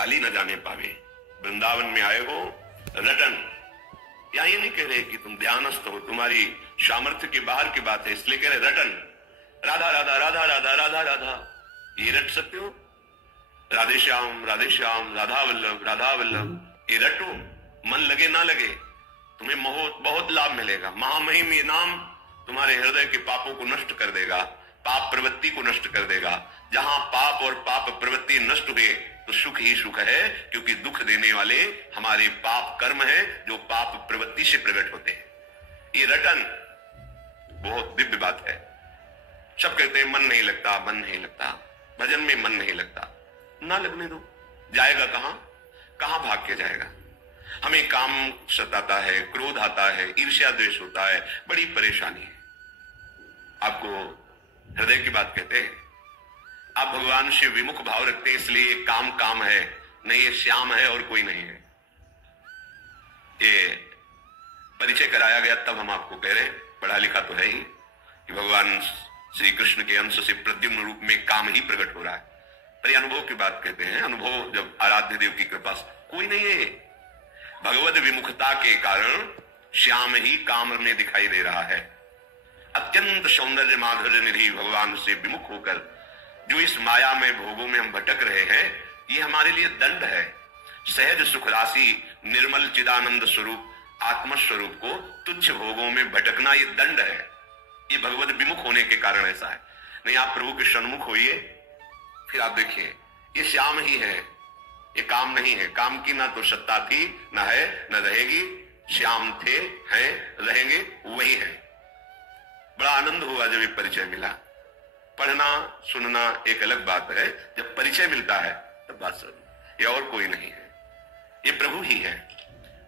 खाली न जाने पावे। वृंदावन में आए हो रटन, या ये नहीं कह रहे कि तुम ध्यानस्थ हो, तुम्हारी सामर्थ्य के बाहर की बात है, इसलिए कह रहे रटन। राधा राधा राधा राधा राधा राधा, ये रट सकते हो? राधे श्याम राधा वल्लभ, ये रटो, मन लगे ना लगे, तुम्हें बहुत लाभ मिलेगा। महामहिम ये नाम तुम्हारे हृदय के पापों को नष्ट कर देगा, पाप प्रवृत्ति को नष्ट कर देगा। जहां पाप और पाप प्रवृत्ति नष्ट हुए तो सुख ही सुख है, क्योंकि दुख देने वाले हमारे पाप कर्म है जो पाप प्रवृत्ति से प्रकट होते हैं। ये रटन बहुत दिव्य बात है। सब कहते हैं मन नहीं लगता, मन नहीं लगता, भजन में मन नहीं लगता। ना लगने दो, जाएगा कहां भाग के जाएगा? हमें काम सताता है, क्रोध आता है, ईर्ष्या द्वेष होता है, बड़ी परेशानी है। आपको हृदय की बात कहते हैं, आप भगवान से विमुख भाव रखते हैं, इसलिए काम है, नहीं ये श्याम है और कोई नहीं है। ये परिचय कराया गया तब हम आपको कह रहे हैं, पढ़ा लिखा तो है ही, कि भगवान श्री कृष्ण के अंश से प्रद्युम्न रूप में काम ही प्रकट हो रहा है। पर अनुभव की बात कहते हैं, अनुभव जब आराध्य देव की कृपा से कोई नहीं है, भगवत विमुखता के कारण श्याम ही काम में दिखाई दे रहा है। अत्यंत सौंदर्य माधुर्य निधि भगवान से विमुख होकर जो इस माया में भोगों में हम भटक रहे हैं, ये हमारे लिए दंड है। सहज सुख राशि निर्मल चिदानंद स्वरूप आत्म स्वरूप को तुच्छ भोगों में भटकना ये दंड है। ये भगवत विमुख होने के कारण ऐसा है। नहीं, आप प्रभु के सन्मुख होइए, फिर आप देखिए ये श्याम ही है, ये काम नहीं है। काम की ना तो सत्ता थी, ना है, न रहेगी। श्याम थे, हैं, रहेंगे, वही है। बड़ा आनंद हुआ जब ये परिचय मिला। पढ़ना सुनना एक अलग बात है, जब परिचय मिलता है तब बात समझ, ये और कोई नहीं है, ये प्रभु ही है।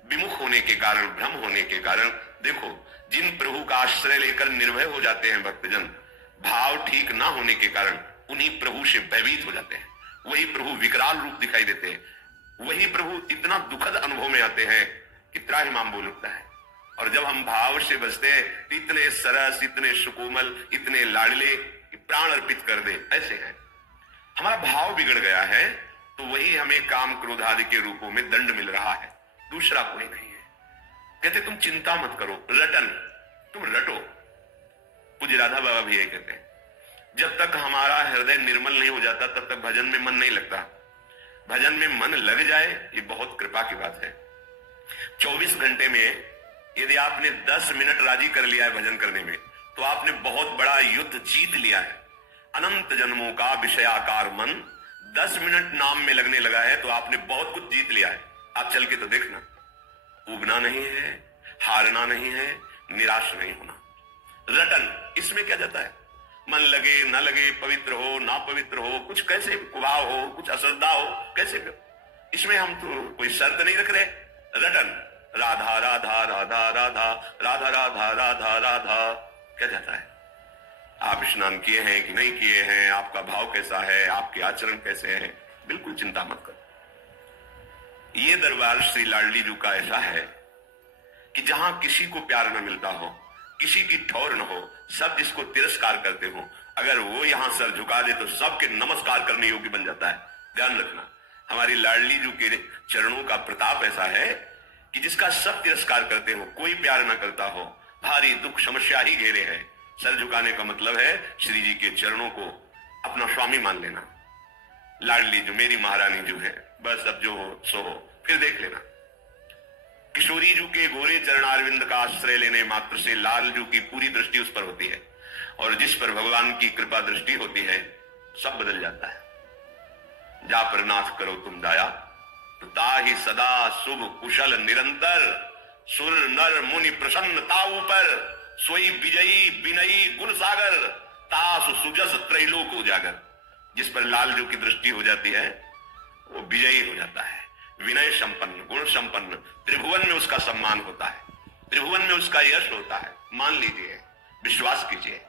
विमुख होने के कारण, भ्रम होने के कारण, देखो जिन प्रभु का आश्रय लेकर निर्भय हो जाते हैं भक्तजन, भाव ठीक ना होने के कारण उन्हीं प्रभु से भयभीत हो जाते हैं। वही प्रभु विकराल रूप दिखाई देते हैं, वही प्रभु इतना दुखद अनुभव में आते हैं कि त्राहिमाम बोल उठता है। और जब हम भाव से बसते हैं तो इतने सरस, इतने सुकोमल, इतने लाडले कि प्राण अर्पित कर दे, ऐसे है। हमारा भाव बिगड़ गया है तो वही हमें काम क्रोध आदि के रूपों में दंड मिल रहा है, दूसरा कोई नहीं है। कहते तुम चिंता मत करो, रटन, तुम रटो। पूज्य राधा बाबा भी यही कहते हैं, जब तक हमारा हृदय निर्मल नहीं हो जाता तब तक भजन में मन नहीं लगता। भजन में मन लग जाए ये बहुत कृपा की बात है। 24 घंटे में यदि आपने 10 मिनट राजी कर लिया है भजन करने में, तो आपने बहुत बड़ा युद्ध जीत लिया है। अनंत जन्मों का विषयाकार मन 10 मिनट नाम में लगने लगा है तो आपने बहुत कुछ जीत लिया है। आप चल के तो देखना, उबना नहीं है, हारना नहीं है, निराश नहीं होना। रटन, इसमें क्या जाता है? मन लगे न लगे, पवित्र हो ना पवित्र हो, कुछ कैसे कुभाव हो, कुछ अश्रद्धा हो, कैसे भी हो, इसमें हम तो कोई शर्त नहीं रख रहे। रटन, राधा राधा राधा राधा राधा राधा राधा राधा, क्या जाता है? आप स्नान किए हैं कि नहीं किए हैं, आपका भाव कैसा है, आपके आचरण कैसे हैं, बिल्कुल चिंता मत करो। ये दरबार श्री लाडली जी का ऐसा है कि जहां किसी को प्यार न मिलता हो, किसी की ठौर न हो, सब जिसको तिरस्कार करते हो, अगर वो यहां सर झुका दे तो सबके नमस्कार करने योग्य बन जाता है। ध्यान रखना, हमारी लाडली जी के चरणों का प्रताप ऐसा है कि जिसका सब तिरस्कार करते हो, कोई प्यार ना करता हो, भारी दुख समस्या ही घेरे है। सर झुकाने का मतलब है श्री जी के चरणों को अपना स्वामी मान लेना। लाडली जो मेरी महारानी जो है, बस अब जो हो सो हो, फिर देख लेना। किशोरी जू के गोरे चरणारविंद का आश्रय लेने मात्र से लाल जू की पूरी दृष्टि उस पर होती है, और जिस पर भगवान की कृपा दृष्टि होती है सब बदल जाता है। जा पर नाथ करो तुम दया, तो ताहि सदा शुभ कुशल निरंतर, सुर नर मुनि प्रसन्नता ऊपर, सोई विजयी विनयी गुण सागर, तास सुजस त्रैलोक उजागर। जिस पर लाल जू की दृष्टि हो जाती है वो विजयी हो जाता है, विनय संपन्न, गुण संपन्न, त्रिभुवन में उसका सम्मान होता है, त्रिभुवन में उसका यश होता है। मान लीजिए, विश्वास कीजिए।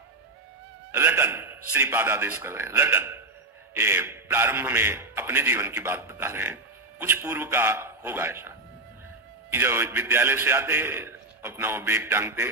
रटन, श्रीपाद आदेश कर रहे हैं, रटन। ये प्रारंभ में अपने जीवन की बात बता रहे हैं, कुछ पूर्व का होगा ऐसा कि जब विद्यालय से आते अपना वो बैग टांगते,